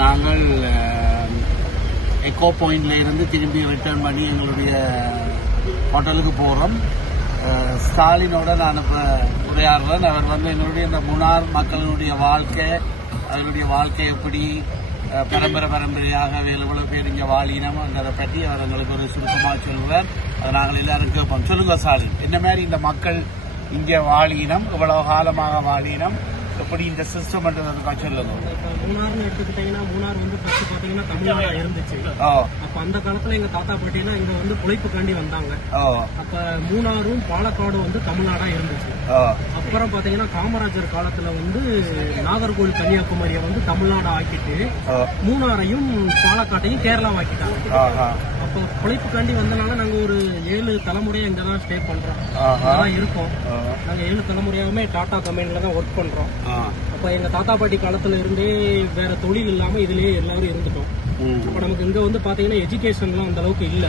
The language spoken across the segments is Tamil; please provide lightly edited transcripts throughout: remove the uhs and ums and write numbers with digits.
நாங்கள் எக்கோ பாயிண்ட்ல இருந்து திரும்பி ரிட்டர்ன் பண்ணி எங்களுடைய ஹோட்டலுக்கு போறோம். ஸ்டாலினோட நான் இப்ப உரையாடுறேன். அவர் வந்து எங்களுடைய இந்த முன்னாள் மக்களுடைய வாழ்க்கை, அதனுடைய வாழ்க்கை எப்படி பரம்பரையாக எவ்வளவு பேர் இங்க வாழினம்ங்கிறத பற்றி அவர் எங்களுக்கு ஒரு சுருக்கமாக சொல்லுவார். அதை நாங்கள் எல்லாரும் கேட்போம். சொல்லுங்க ஸ்டாலின், என்ன மாதிரி இந்த மக்கள் இங்க வாழினம், இவ்வளவு காலமாக வாழினம், எப்படி இந்த சிஸ்டம் சொல்லுங்க. மூணார்னு எடுத்துக்கிட்டீங்கன்னா, மூணார் வந்து ஃபர்ஸ்ட் பாத்தீங்கன்னா தமிழ்நாடா இருந்துச்சு. அப்ப அந்த காலத்துல எங்க தாத்தா பாட்டினா இங்க வந்து பிழைப்புக்காண்டி வந்தாங்க. அப்ப மூணாரும் பாலக்காடும் வந்து தமிழ்நாடா இருந்துச்சு. அப்புறம் பாத்தீங்கன்னா காமராஜர் காலத்துல வந்து நாகர்கோவில் கன்னியாகுமரியை வந்து தமிழ்நாடு ஆக்கிட்டு மூணாரையும் பாலக்காட்டையும் கேரளா ஆக்கிட்டாங்க. அப்ப பிழைப்புக்காண்டி வந்தனால நாங்க ஒரு 7 தலைமுறையா இங்கதான் ஸ்டே பண்றோம், அதான் இருக்கோம். நாங்க 7 தலைமுறையாவுமே டாடா கம்பெனில தான் ஒர்க் பண்றோம். அப்ப எங்க தாத்தா பாட்டி காலத்துல இருந்தே வேற தொழில் இல்லாம இதுலயே எல்லாரும் இருந்துட்டோம். அப்ப நமக்கு இங்க வந்து பாத்தீங்கன்னா எஜுகேஷன்லாம் அந்த அளவுக்கு இல்ல.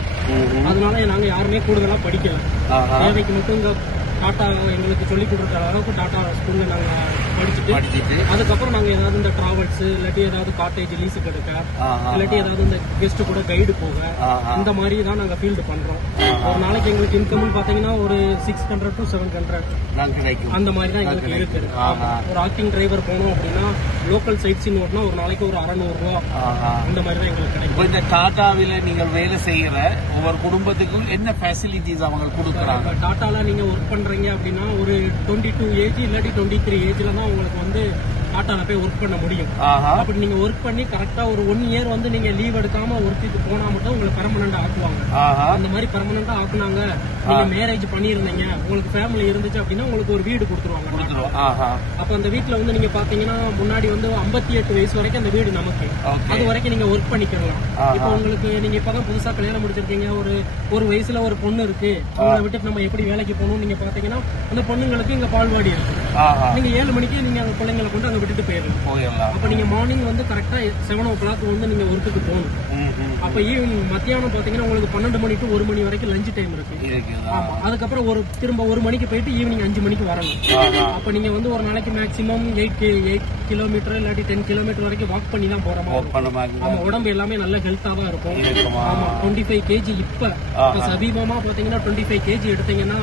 அதனால நாங்க யாருமே கூடுதலா படிக்கல. தேவைக்கு மட்டும் இங்க டாடா எங்களுக்கு சொல்லிக் கொடுக்குற அளவுக்கு டாடா ஸ்கூல்ல நாங்க படிச்சுட்டு அதுக்கப்புறம் நாங்க ஏதாவது இந்த டிராவல்ஸ் இல்லாட்டி ஏதாவது காட்டேஜ் லீஸுக்கு எடுக்க இல்லாட்டி ஏதாவது இந்த கெஸ்ட் கூட கைடு போக இந்த மாதிரி தான் நாங்க ஃபீல்டு பண்றோம். ஒரு நாளைக்கு எங்களுக்கு இன்கம் பாத்தீங்கன்னா ஒரு 600 to 700 அந்த மாதிரி தான் எங்களுக்கு இருக்கு. ஒரு ஆக்டிங் டிரைவர் போனோம் அப்படின்னா லோக்கல் சைட் சீன் ஓட்டினா ஒரு நாளைக்கு ஒரு 600 ரூபா அந்த மாதிரி தான் எங்களுக்கு கிடைக்கும். இந்த டாடாவில நீங்கள் வேலை செய்யற ஒவ்வொரு குடும்பத்துக்கும் என்ன ஃபெசிலிட்டிஸ் அவங்க கொடுக்குறாங்க? டாடால நீங்க ஒர்க் பண்றீங்க அப்படின்னா ஒரு 22 ஏஜ் இல்லாட்டி 23 ஏஜ்ல தான் உங்களுக்கு வந்து டாட்டால போய் ஒர்க் பண்ண முடியும். அப்படி நீங்க ஒர்க் பண்ணி கரெக்டா ஒரு 1 இயர் வந்து நீங்க லீவ் எடுக்காம ஒர்க்குக்கு போனா மட்டும் உங்களுக்கு பெர்மனன்ட் ஆக்குவாங்க. அந்த மாதிரி பெர்மனன்டா ஆக்குனாங்க. நீங்க மேரேஜ் பண்ணிருந்தீங்க, உங்களுக்கு ஃபேமிலி இருந்துச்சு அப்படின்னா உங்களுக்கு ஒரு வீடு கொடுத்துருவாங்க. அப்ப அந்த வீட்டுல வந்து நீங்க பாத்தீங்கன்னா முன்னாடி வந்து 58 வயசு வரைக்கும் அந்த வீடு நமக்கு, அது வரைக்கும் நீங்க ஒர்க் பண்ணிக்கலாம். இப்ப உங்களுக்கு நீங்க இப்பதான் புதுசா கல்யாணம் முடிச்சிருக்கீங்க, ஒரு வயசுல ஒரு பொண்ணு இருக்கு, அவங்களை விட்டு நம்ம எப்படி வேலைக்கு போகணும் நீங்க பாத்தீங்கன்னா அந்த பொண்ணுங்களுக்கு இங்க பால்வாடி இருக்கு. நீங்க 7 மணிக்கு நீங்க பிள்ளைங்களை கொண்டு அங்க விட்டுட்டு போயிடலாம். அப்ப நீங்க மார்னிங் வந்து கரெக்டா 7 o'clock வந்து நீங்க ஒர்க்குக்கு போகணும். அப்ப ஈவினிங் மத்தியானம் பாத்தீங்கன்னா உங்களுக்கு 12 மணி to 1 மணி வரைக்கும் லஞ்ச் டைம் இருக்கு. ஆமா, அதுக்கப்புறம் திரும்ப 1 மணிக்கு போயிட்டு ஈவினிங் 5 மணிக்கு வரணும். அப்ப நீங்க வந்து ஒரு நாளைக்கு மேக்சிமம் 8 கிலோமீட்டர் இல்லாட்டி 10 கிலோமீட்டர் வரைக்கும் வாக் பண்ணி தான் போற மாதிரி. ஆமா, உடம்பு எல்லாமே நல்ல ஹெல்த்தா தான் இருக்கும். ஆமா, 25 kg இப்ப சமீபமா பாத்தீங்கன்னா 25 kg எடுத்தீங்கன்னா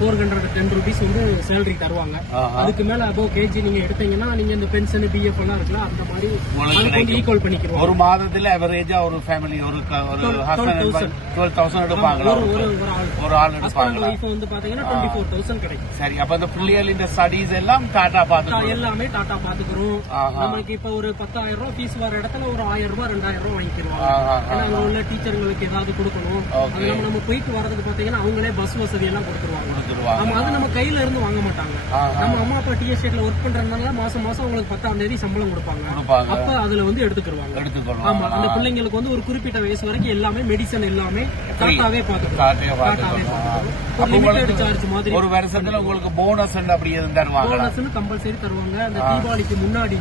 410 rupees வந்து சேலரி தருவாங்க. அதுக்கு மேல above kg நீங்க எடுத்தீங்கன்னா நீங்க இந்த பென்ஷன் பிஎஃப் எல்லாம் இருக்குல்ல, அந்த மாதிரி அதுக்கு ஈக்குவல் பண்ணிக்கிறோம். ஒரு மாதத்துல அவரேஜா ஒரு ஃபேமிலி ஒரு ஹஸ்பண்ட் 12,000 எடுப்பாங்க. ஒரு ஆள் எடுப்பாங்க. வைஃப் வந்து பாத்தீங்கன்னா 24,000 கிடைக்கும். சரி, அப்ப அந்த பிள்ளைகள் இந்த ஸ்டடீஸ் எல்லாம் டாடா பாத்துக்கிறோம். எல்லாமே டாடா பாத்துக்கிறோம். நமக்கு இப்ப ஒரு 10,000 ரூபாய் ஃபீஸ் வர இடத்துல ஒரு 1,000 ரூபாய் 2,000 ரூபாய் வாங்கிக்கிறோம். ஏன்னா அங்க உள்ள டீச்சர்களுக்கு ஏதாவது கொடுக்கணும். அது நம்ம போயிட்டு வரதுக்கு பாத்தீங்கன்னா அவங்களே பஸ் வசதி எல்லாம் கொடுத்துருவாங்க. ஆமா, அது நம்ம கையில இருந்து வாங்க மாட்டாங்க. நம்ம அம்மா அப்பா டி எஸ்டேட்ல ஒர்க் பண்றதுனால மாசம் உங்களுக்கு 10ஆம் தேதி சம்பளம் கொடுப்பாங்க. அப்ப அதுல வந்து எடுத்துக்கிடுவாங்க. ஆமா, அந்த பிள்ளைங்களுக்கு வந்து ஒரு குறிப்பிட்ட வயசு வரைக்கும் எல்லாமே மெடிசன் எல்லாமே டாட்டாவே பாத்துக்கலாம். ஒரு வருஷத்துல உங்களுக்கு போனஸ் அப்படி தருவாங்க. போனஸ் கம்பல்சரி தருவாங்க. அந்த தீபாவளிக்கு முன்னாடி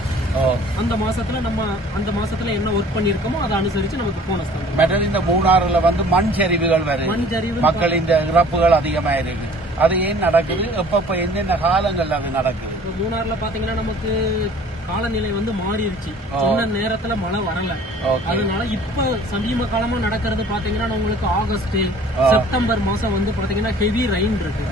அந்த மாசத்துல என்ன ஒர்க் பண்ணிருக்கோமோ அதை அனுசரிச்சு நமக்கு போனஸ் தருவாங்க. இந்த மூணாறுல வந்து மண் சரிவுகள் வருது, மக்கள் இந்த இறப்புகள் அதிகமா இருக்கு. அது ஏன் நடக்குது? எப்ப என்னென்ன காலங்கள்ல அது நடக்குது? மூணாறுல பாத்தீங்கன்னா நமக்கு காலநிலை வந்து மாறிடுச்சு. சொன்ன நேரத்துல மழை வரல. அதனால இப்ப சமீப காலமா நடக்கிறது பாத்தீங்கன்னா உங்களுக்கு ஆகஸ்ட் செப்டம்பர் மாசம் வந்து பாத்தீங்கன்னா ஹெவி ரெயின் இருக்கு.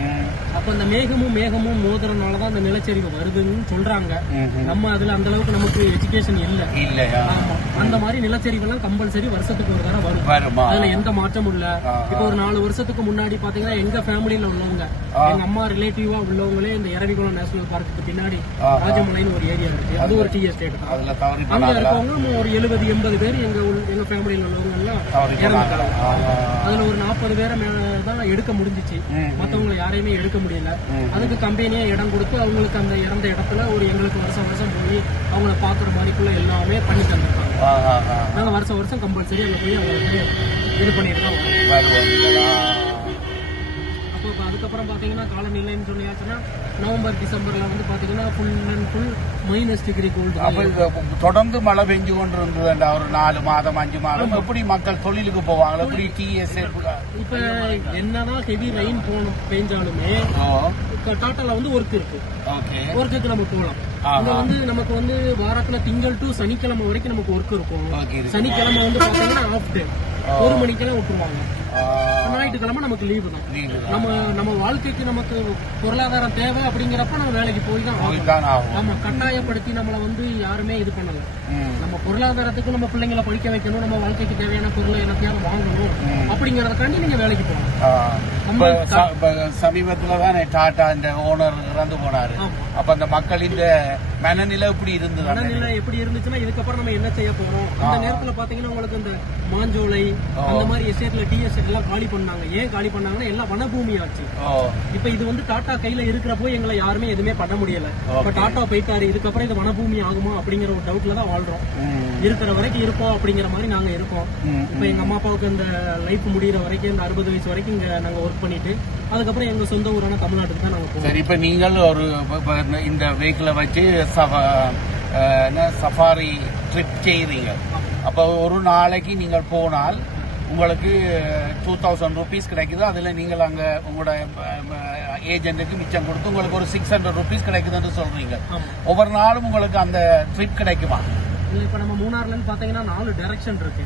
அப்ப அந்த மேகமும் மோதுறதுனாலதான் அந்த நிலச்சரிவு வருதுன்னு சொல்றாங்க. நம்ம அதுல அந்த அளவுக்கு நமக்கு எஜுகேஷன் இல்ல. ஆமா, அந்த மாதிரி நிலச்சரிவு எல்லாம் கம்பல்சரி வருஷத்துக்கு ஒரு தடவை வரும். அதுல எந்த மாற்றமும் இல்ல. இப்ப ஒரு 4 வருஷத்துக்கு முன்னாடி பாத்தீங்கன்னா எங்க ஃபேமிலியில உள்ளவங்க, எங்க அம்மா ரிலேட்டிவா உள்ளவங்களே இந்த இரவிகுளம் நேஷனல் பார்க்கு பின்னாடி ராஜமலைன்னு ஒரு ஏரியா இருக்கு, அது ஒரு டி எஸ்டேட். அங்க இருக்கவங்க ஒரு 70-80 பேர் எங்க ஃபேமிலியில உள்ளவங்க எல்லாம் இறந்துட்டாங்க. அதுல ஒரு 40 பேரை மேலதான் எடுக்க முடிஞ்சிச்சு. மத்தவங்க யாரையுமே எடுக்க முடியல. அதுக்கு கம்பெனியே இடம் கொடுத்து அவங்களுக்கு அந்த இறந்த இடத்துல ஒரு எங்களுக்கு வருஷம் போய் அவங்கள பாக்குற மாதிரிக்குள்ள எல்லாமே பண்ணி தந்துருக்காங்க. நாங்க வருஷம் கம்பல்சரி அங்க போய் அவங்களுக்கு இது பண்ணிட்டு தான். அதுக்கப்புறம் பாத்தீங்கன்னா காலநிலைன்னு சொல்லியாச்சுன்னா நவம்பர் டிசம்பர்ல வந்து பாத்தீங்கன்னா ஃபுல் -டிகிரி கோல்டு. தொடர்ந்து மழை பெஞ்சு கொண்டு இருந்தது ஒரு 4 மாதம் 5 மாதம். எப்படி மக்கள் தொழிலுக்கு போவாங்க? எப்படி இப்ப என்னதான் ஹெவி ரெயின் பெஞ்சாலுமே டாட்டால வந்து ஒர்க் இருக்கு. ஒர்க்குக்கு நம்ம போகலாம். இங்க வந்து நமக்கு வந்து வாரத்துல திங்கள் டு சனிக்கிழமை வரைக்கும் நமக்கு ஒர்க் இருக்கும். சனிக்கிழமை வந்து பாத்தீங்கன்னா ஆஃப் டே 1 மணிக்கெல்லாம் விட்டுருவாங்க. ஞாயிற்றுக்கிழமை நமக்கு லீவு தான். நம்ம வாழ்க்கைக்கு நமக்கு பொருளாதாரம் தேவை அப்படிங்கிறப்ப நம்ம வேலைக்கு போய் தான் ஆகும். ஆமா, கட்டாயப்படுத்தி நம்மள வந்து யாருமே இது பண்ணல. நம்ம பொருளாதாரத்துக்கு நம்ம பிள்ளைங்களை படிக்க வைக்கணும், நம்ம வாழ்க்கைக்கு தேவையான பொருளை எல்லாத்தையும் வாங்கணும் அப்படிங்கறதுக்காண்டி நீங்க வேலைக்கு போகணும். சமீபத்துலதான் டாடா இந்த ஓனர் இறந்து போனாரு. அப்ப அந்த மக்களின் மனநிலை எப்படி இருந்தது? மனநிலை எப்படி இருந்துச்சுன்னா இதுக்கப்புறம் நம்ம என்ன செய்ய போறோம்? அந்த நேரத்துல பாத்தீங்கன்னா உங்களுக்கு இந்த மாஞ்சோலை அந்த மாதிரி எஸ்டேட்ல டி எஸ்டேட் எல்லாம் காலி பண்ணாங்க. ஏன் காலி பண்ணாங்கன்னா எல்லாம் வனபூமி ஆச்சு. இப்ப இது வந்து டாடா கையில இருக்கிறப்போ எங்களை யாருமே எதுவுமே பண்ண முடியல. இப்ப டாடா போயிட்டாரு, இதுக்கப்புறம் இது வனபூமி ஆகுமா அப்படிங்கிற ஒரு டவுட்ல தான் வாழ்றோம். இருக்கிற வரைக்கும் இருப்போம் அப்படிங்கிற மாதிரி நாங்க இருக்கோம். இப்ப எங்க அம்மா அப்பாவுக்கு இந்த லைஃப் முடிகிற வரைக்கும் இந்த 60 வயசு வரைக்கும் இங்க நாங்க ஒர்க் பண்ணிட்டு அதுக்கப்புறம் எங்க சொந்த ஊரான தமிழ்நாட்டுக்கு தான் நாங்க போறோம். சரி, இப்ப நீங்கள் ஒரு இந்த வெஹிக்கிளை வச்சு சஃபாரி ட்ரிப் செய்றீங்க. அப்ப ஒரு நாளைக்கு நீங்கள் போனால் உங்களுக்கு 2000 rupees கிடைக்குது. அதுல நீங்கள் அங்க உங்களோட ஏஜென்ட்டுக்கு மிச்சம் கொடுத்து உங்களுக்கு ஒரு 600 rupees கிடைக்குதுன்னு சொல்றீங்க. ஒவ்வொரு நாளும் உங்களுக்கு அந்த ட்ரிப் கிடைக்குமா? இப்ப நம்ம மூணார்ல பாத்தீங்கன்னா 4 டைரக்ஷன் இருக்கு.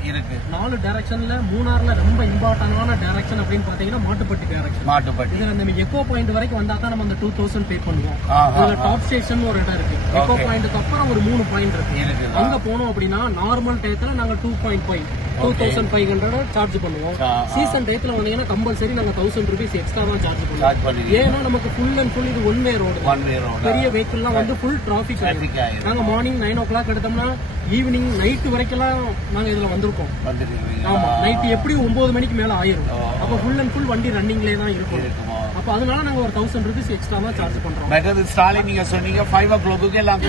4 டைரக்ஷன்ல மூணார்ல ரொம்ப இம்பார்ட்டன்டான டைரக்ஷன் அப்படின்னு பாத்தீங்கன்னா மாட்டுப்பட்டி டைரக்ஷன். இதுல நம்ம எக்கோ பாயிண்ட் வரைக்கும் வந்தா தான் நம்ம அந்த 2000 பே பண்ணுவோம். இதுல டாப் ஸ்டேஷன் ஒரு இடம் இருக்கு. எக்கோ பாயிண்ட்க்கு அப்புறம் ஒரு 3 பாயிண்ட் இருக்கு. அங்க போனோம் அப்படின்னா நார்மல் டயத்துல நாங்க 2.5 சார்ஜ் பண்ணுவோம். சீசன் டயத்துல வந்தீங்கன்னா கம்பல்சரி நாங்க 1000 rupees எக்ஸ்ட்ரா தான் சார்ஜ் பண்ணுவோம். ஏன்னா நமக்கு ஃபுல் அண்ட் ஃபுல் இது ஒன் வே ரோடு. பெரிய வெஹிக்கிள் எல்லாம் வந்து ஃபுல் டிராபிக். நாங்க மார்னிங் 9 o'clock எடுத்தோம்னா ஈவினிங் நைட் வரைக்கும் நாங்க இதுல வந்திருக்கோம். ஆமா, நைட் எப்படி 9 மணிக்கு மேல ஆயிரும். அப்ப ஃபுல் அண்ட் ஃபுல் வண்டி ரன்னிங்லயே தான் இருக்கும். அப்ப அதனால நாங்க ஒரு 1000 rupees எக்ஸ்ட்ரா தான் சார்ஜ் பண்றோம். ஸ்டாலின் நீங்க சொன்னீங்க 5 o'clock எல்லாம்